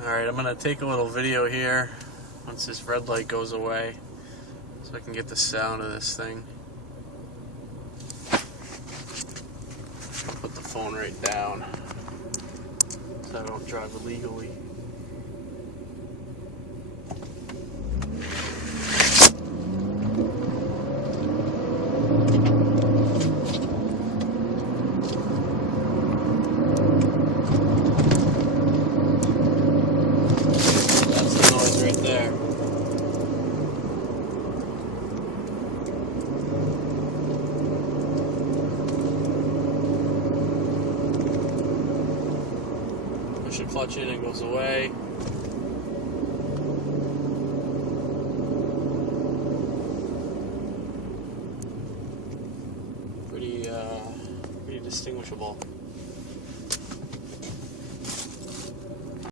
Alright, I'm going to take a little video here once this red light goes away so I can get the sound of this thing. I'll put the phone right down so I don't drive illegally. Right there. Push the clutch in, it goes away. Pretty distinguishable.